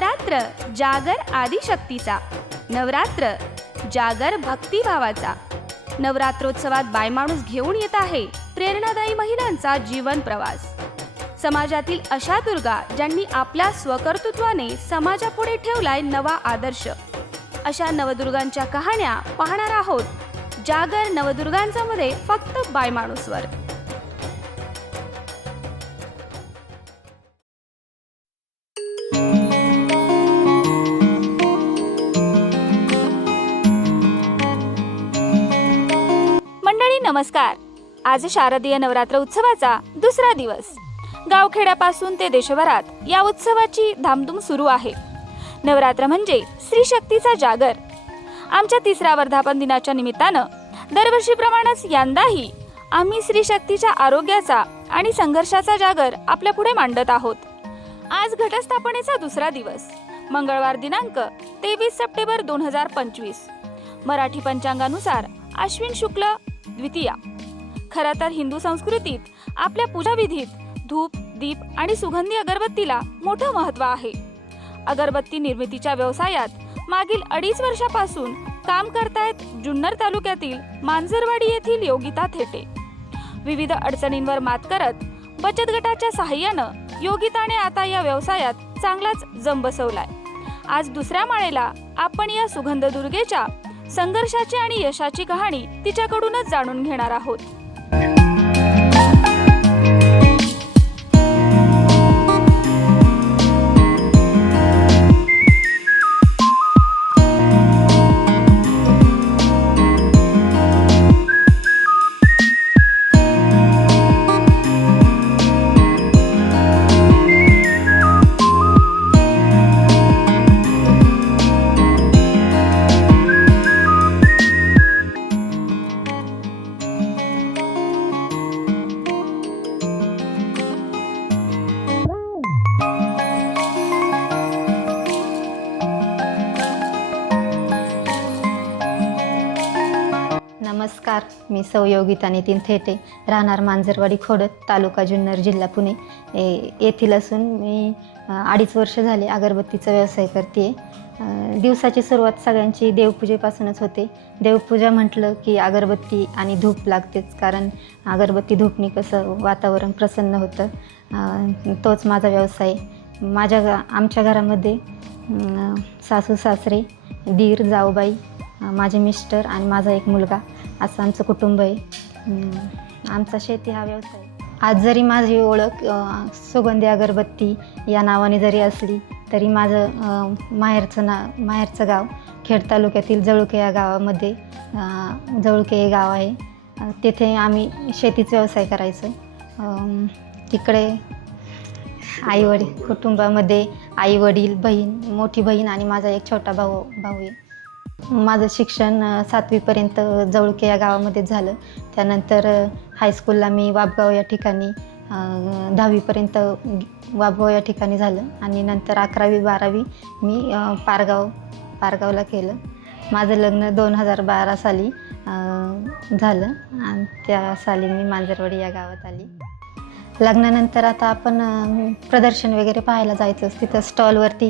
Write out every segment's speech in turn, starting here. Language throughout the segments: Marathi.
नवरात्र जागर आदिशक्तीचा. नवरात्र जागर भक्तिभावाचा. नवरात्रोत्सवात बायमाणूस घेऊन येत आहे प्रेरणादायी महिलांचा जीवन प्रवास. समाजातील अशा दुर्गा ज्यांनी आपल्या स्वकर्तृत्वाने समाजापुढे ठेवलाय नवा आदर्श. अशा नवदुर्गांच्या कहाण्या पाहणार आहोत जागर नवदुर्गांचा मध्ये फक्त बायमाणूसवर. नमस्कार. आज शारदीय नवरात्र उत्सवाचा दुसरा दिवस. गावखेड्यापासून ते देशभरात या उत्सवाची धामधूम सुरू आहे. नवरात्र म्हणजे स्त्री शक्तीचा जागर. आमच्या तिसऱ्या वर्धापन दिनाच्या निमित्तानं दरवर्षीप्रमाणेच यंदाही आम्ही स्त्री शक्तीच्या आरोग्याचा आणि संघर्षाचा जागर आपल्या पुढे मांडत आहोत. आज घटस्थापनेचा दुसरा दिवस. मंगळवार दिनांक तेवीस सप्टेंबर दोन हजार पंचवीस. मराठी पंचांगानुसार अश्विन शुक्ल द्वितीया खरं तर हिंदू संस्कृतीत आपल्या पूजाविधीत धूप दीप आणि सुगंधी अगरबत्तीला मोठं महत्त्व आहे. अगरबत्ती निर्मितीच्या व्यवसायात मागील अडीच वर्षापासून काम करतायत जुन्नर तालुक्यातील मांजरवाडी येथील योगिता थेटे. विविध अडचणींवर मात करत बचत गटाच्या सहाय्यानं योगिताने आता या व्यवसायात चांगलाच जम बसवलाय. आज दुसऱ्या माळेला आपण या सुगंध दुर्गेच्या संघर्षाची आणि यशाची कहाणी तिच्याकडूनच जाणून घेणार आहोत. मी सौ योगिता नितीन थेटे राहणार मांजरवाडी खोडत तालुका जुन्नर जिल्हा पुणे. ए- येथील असून मी अडीच वर्ष झाले अगरबत्तीचा व्यवसाय करते दिवसाची सुरुवात सगळ्यांची देवपूजेपासूनच होते. देवपूजा म्हटलं की अगरबत्ती आणि धूप लागतेच कारण अगरबत्ती धूपनी कसं वातावरण प्रसन्न होतं. तोच माझा व्यवसाय. माझ्या आमच्या घरामध्ये सासू सासरे दीर जाऊबाई माझे मिस्टर आणि माझा एक मुलगा. असं आमचं कुटुंब आहे. आमचा शेती हा व्यवसाय. आज जरी माझी ओळख सुगंधी अगरबत्ती या नावाने जरी असली तरी माझं माहेरचं ना माहेरचं गाव खेड तालुक्यातील जळुके या गावामध्ये जळुके हे गाव आहे. तेथे आम्ही शेतीचा व्यवसाय करायचो. तिकडे आईवडील कुटुंबामध्ये आई वडील बहीण मोठी बहीण आणि माझा एक छोटा भाऊ भाऊ आहे. माझं शिक्षण सातवीपर्यंत जवळके या गावामध्ये झालं. त्यानंतर हायस्कूलला मी वाबगाव या ठिकाणी दहावीपर्यंत वाबगाव या ठिकाणी झालं. आणि नंतर अकरावी बारावी मी पारगाव पारगावला केलं. माझं लग्न दोन हजार बारा साली झालं. आणि त्या साली मी मांजरवाडी या गावात आली. लग्नानंतर आता आपण प्रदर्शन वगैरे पाहायला जायचं. तिथं स्टॉलवरती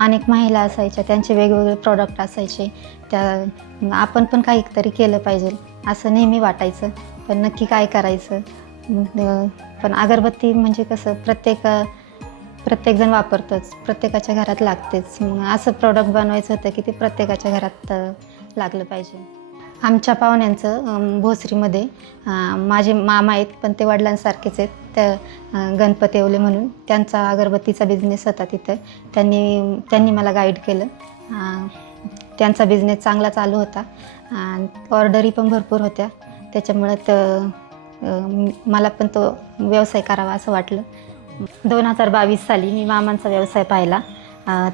अनेक महिला असायच्या. त्यांचे वेगवेगळे प्रॉडक्ट असायचे. त्या आपण पण काहीतरी केलं पाहिजे असं नेहमी वाटायचं. पण नक्की काय करायचं? पण अगरबत्ती म्हणजे कसं प्रत्येक प्रत्येकजण वापरतोच. प्रत्येकाच्या घरात लागतेच. मग असं प्रॉडक्ट बनवायचं होतं की ते प्रत्येकाच्या घरात लागलं पाहिजे. आमच्या पाहुण्यांचं भोसरीमध्ये माझे मामा आहेत पण ते वडिलांसारखेच आहेत. त्या गणपती येवले म्हणून त्यांचा अगरबत्तीचा बिझनेस होता तिथं. त्यांनी त्यांनी मला गाईड केलं. त्यांचा बिझनेस चांगला चालू होता. आणि ऑर्डरी पण भरपूर होत्या. त्याच्यामुळं तर मला पण तो व्यवसाय करावा असं वाटलं. दोन हजार बावीस साली मी मामांचा व्यवसाय पाहिला.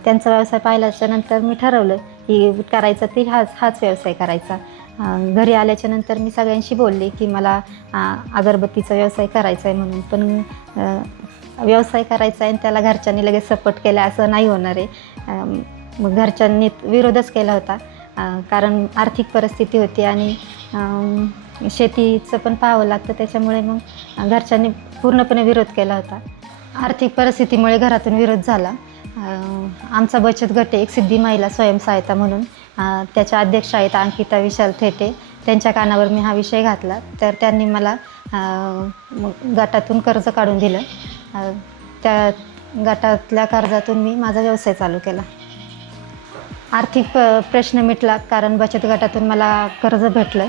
त्यांचा व्यवसाय पाहिल्याच्या नंतर मी ठरवलं की करायचं ते हाच हाच व्यवसाय करायचा. घरी आल्याच्यानंतर मी सगळ्यांशी बोलले की मला अगरबत्तीचा व्यवसाय करायचा आहे म्हणून. पण व्यवसाय करायचा आहे आणि त्याला घरच्यांनी लगेच सपोर्ट केला असं नाही होणार आहे. मग घरच्यांनी विरोधच केला होता. कारण आर्थिक परिस्थिती होती आणि शेतीचं पण पाहावं लागतं. त्याच्यामुळे मग घरच्यांनी पूर्णपणे विरोध केला होता. आर्थिक परिस्थितीमुळे घरातून विरोध झाला. आमचा बचत गट आहे एक सिद्धी महिला स्वयंसहायता म्हणून. त्याच्या अध्यक्ष आहेत अंकिता विशाल थेटे. त्यांच्या कानावर मी हा विषय घातला. तर त्यांनी मला मग गटातून कर्ज काढून दिलं. त्या गटातल्या कर्जातून मी माझा व्यवसाय चालू केला. आर्थिक प- प्रश्न मिटला कारण बचत गटातून मला कर्ज भेटलं.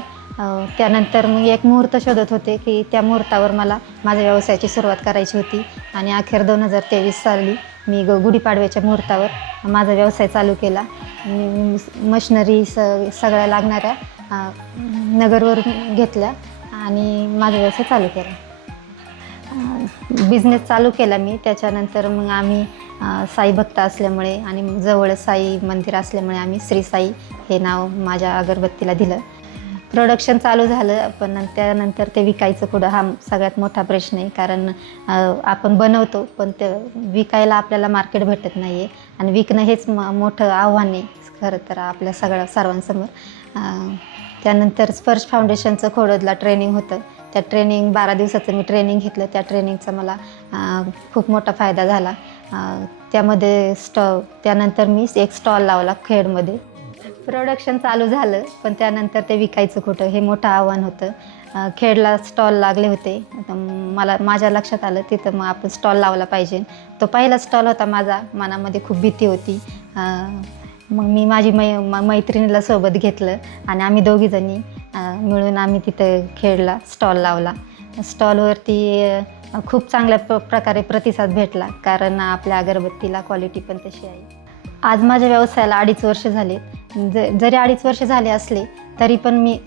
त्यानंतर मी एक मुहूर्त शोधत होते की त्या मुहूर्तावर मला माझ्या व्यवसायाची सुरुवात करायची होती. आणि अखेर दोन हजार तेवीस साली मी ग गुढीपाडव्याच्या मुहूर्तावर माझा व्यवसाय चालू केला. मशिनरी स सगळ्या लागणाऱ्या नगरवरून घेतल्या आणि माझा व्यवसाय चालू केला. बिझनेस चालू केला मी. त्याच्यानंतर मग आम्ही साई भक्त असल्यामुळे आणि मग जवळ साई मंदिर असल्यामुळे आम्ही श्री साई हे नाव माझ्या अगरबत्तीला दिलं. प्रोडक्शन चालू झालं पण त्यानंतर ते विकायचं कुठं हा सगळ्यात मोठा प्रश्न आहे. कारण आपण बनवतो पण ते विकायला आपल्याला मार्केट भेटत नाही आहे आणि विकणं हेच म मोठं आव्हान आहे. खरं तर आपल्या सगळ्या सर्वांसमोर. त्यानंतर स्पर्श फाउंडेशनचं खोडदला ट्रेनिंग होतं. त्या ट्रेनिंग बारा दिवसाचं मी ट्रेनिंग घेतलं. त्या ट्रेनिंगचा मला खूप मोठा फायदा झाला. त्यामध्ये स्टॉ त्यानंतर मी एक स्टॉल लावला खेडमध्ये. प्रोडक्शन चालू झालं पण त्यानंतर ते विकायचं कुठं हे मोठं आव्हान होतं. खेडला स्टॉल लागले होते. मला माझ्या लक्षात आलं तिथं मग आपण स्टॉल लावला पाहिजे. तो पहिला स्टॉल होता माझा. मनामध्ये खूप भीती होती. मग मी माझी मै म- मैत्रिणीला सोबत घेतलं आणि आम्ही दोघीजणी मिळून आम्ही तिथं खेळला स्टॉल लावला. स्टॉलवरती खूप चांगल्या प्र प्रकारे प्रतिसाद भेटला. कारण आपल्या अगरबत्तीला क्वालिटी पण तशी आहे. आज माझ्या व्यवसायाला अडीच वर्ष झाले. ज जरी अडीच वर्ष झाले असले तरी पण मी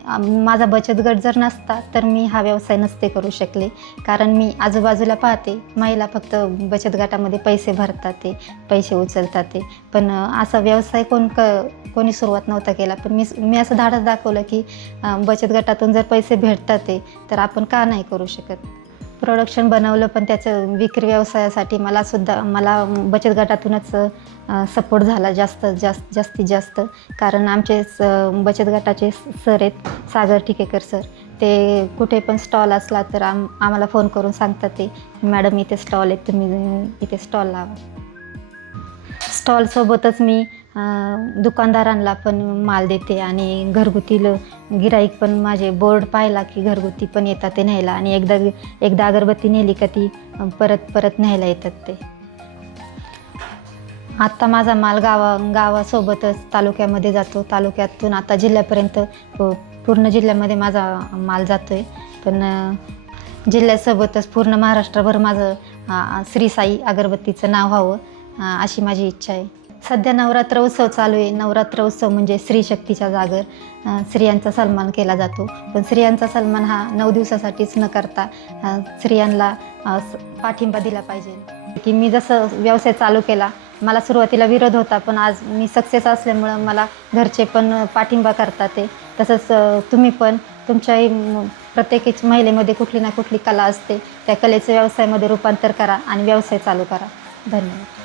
माझा बचत गट जर नसता तर मी हा व्यवसाय नसते करू शकले. कारण मी आजूबाजूला पाहते महिला फक्त बचत गटामध्ये पैसे भरतात ते पैसे उचलतात. ते पण असा व्यवसाय कोण क कोणी सुरुवात नव्हता केला. पण मी मी असं धाडस दाखवलं की बचत गटातून जर पैसे भेटतात ते तर आपण का नाही करू शकत? प्रोडक्शन बनवलं पण त्याचं विक्री व्यवसायासाठी मला सुद्धा मला बचत गटातूनच सपोर्ट झाला जास्त जास्त जास्तीत जास्त. कारण आमचे बचत गटाचे सर आहेत सागर ठिकेकर सर. ते कुठे पण स्टॉल असला तर आम आम्हाला फोन करून सांगतात ते मॅडम इथे स्टॉल आहेत तुम्ही इथे स्टॉल लावा. स्टॉलसोबतच मी दुकानदारांना पण माल देते आणि घरगुती ल गिराईक पण माझे बोर्ड पाहिला की घरगुती पण येतात ते न्यायला आणि एकदा एकदा अगरबत्ती नेली का ती परत परत न्यायला येतात ते. आत्ता माझा माल गावा गावासोबतच तालुक्यामध्ये जातो. तालुक्यातून आता जिल्ह्यापर्यंत हो, पूर्ण जिल्ह्यामध्ये माझा माल जातो आहे पण जिल्ह्यासोबतच पूर्ण महाराष्ट्रभर माझं श्रीसाई श्री साई अगरबत्तीचं नाव व्हावं अशी माझी इच्छा आहे. सध्या नवरात्र उत्सव चालू आहे. नवरात्र उत्सव म्हणजे स्त्री शक्तीच्या जागर स्त्रियांचा सन्मान केला जातो. पण स्त्रियांचा सन्मान हा नऊ दिवसासाठीच न करता स्त्रियांना पाठिंबा दिला पाहिजे. की मी जसं व्यवसाय चालू केला मला सुरुवातीला विरोध होता पण आज मी सक्सेस असल्यामुळं मला घरचे पण पाठिंबा करतात ते. तसंच तुम्ही पण तुमच्याही प्रत्येकीच महिलेमध्ये कुठली ना कुठली कला असते. त्या कलेचं व्यवसायामध्ये रूपांतर करा आणि व्यवसाय चालू करा. धन्यवाद.